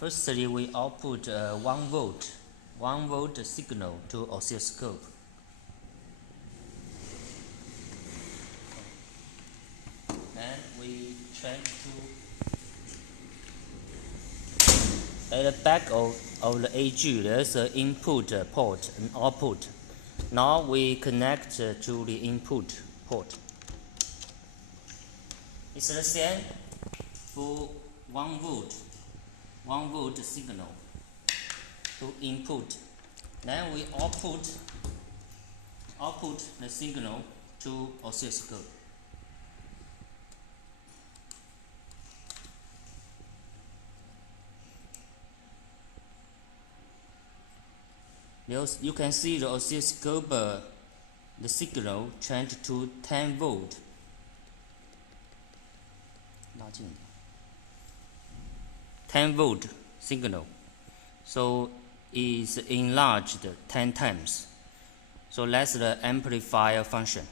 Firstly, we output 1 volt signal to oscilloscope. And we change to at the back of the AG there's an input port and output. Now we connect to the input port. It's the same for 1 volt signal to input. Then we output the signal to oscilloscope. You can see the oscilloscope, the signal changed to 10 volt. 10 volt signal, so it's enlarged 10 times. So that's the amplifier function.